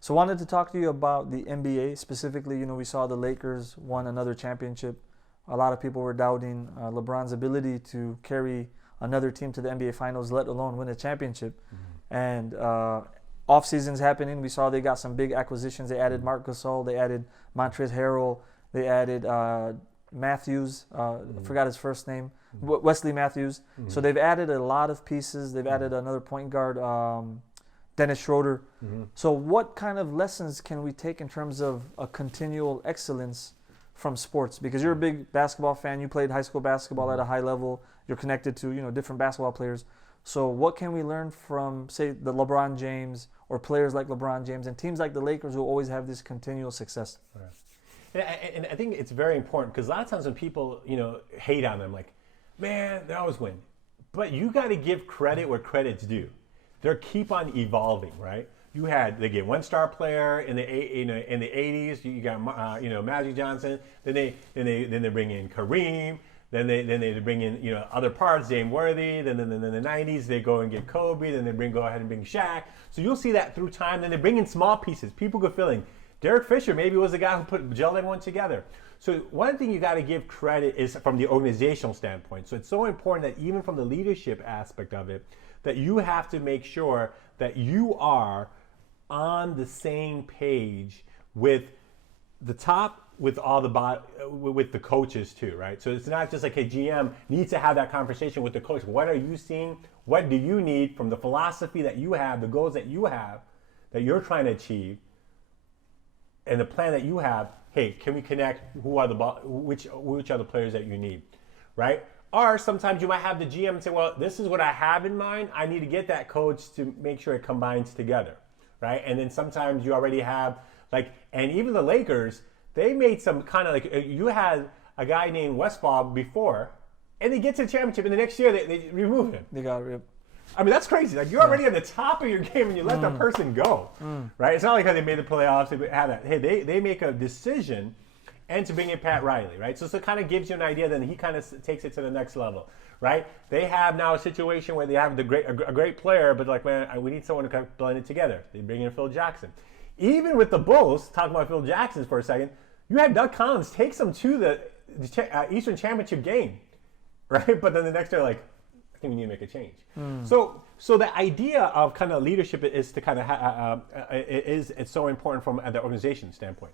So wanted to talk to you about the NBA specifically. We saw the Lakers won another championship. A lot of people were doubting LeBron's ability to carry another team to the NBA Finals, let alone win a championship. And off seasons happening, we saw they got some big acquisitions. They added Marc Gasol, they added Montrezl Harrell, they added Matthews. I forgot his first name, Wesley Matthews. So they've added a lot of pieces. They've added another point guard. Dennis Schroeder. So what kind of lessons can we take in terms of a continual excellence from sports? Because you're a big basketball fan. You played high school basketball at a high level. You're connected to different basketball players. So what can we learn from, say, the LeBron James or players like LeBron James and teams like the Lakers who always have this continual success? Right. And I think it's very important because a lot of times when people hate on them, like, man, they always win. But you got to give credit where credit's due. They keep on evolving, right? They get one star player in the 80s. You got Magic Johnson. Then they bring in Kareem. Then they bring in other parts, Dame Worthy. Then in the 90s they go and get Kobe. Then they go ahead and bring Shaq. So you'll see that through time. Then they bring in small pieces. People go feeling. Derek Fisher maybe was the guy who gelled everyone together. So one thing you got to give credit is from the organizational standpoint. So it's so important that even from the leadership aspect of it, that you have to make sure that you are on the same page with the top, with all with the coaches too, right? So it's not just like a GM needs to have that conversation with the coach. What are you seeing? What do you need from the philosophy that you have, the goals that you have, that you're trying to achieve, and the plan that you have? Hey, can we connect? Which are the players that you need, right? Or sometimes you might have the GM say, well, this is what I have in mind. I need to get that coach to make sure it combines together, right? And then sometimes you already have, and even the Lakers, they made some kind of you had a guy named Westphal before, and they get to the championship, and the next year they remove him. They got rid. I mean, that's crazy. You're already at the top of your game, and you let the person go, right? It's not like how they made the playoffs. They have that. Hey, they make a decision. And to bring in Pat Riley, right? So it kind of gives you an idea. Then he kind of takes it to the next level, right? They have now a situation where they have a great player, but we need someone to kind of blend it together. They bring in Phil Jackson. Even with the Bulls, talking about Phil Jackson for a second, you had Doug Collins takes them to the Eastern Championship game, right? But then the next year, I think we need to make a change. So the idea of kind of leadership is to kind of it's so important from the organization standpoint.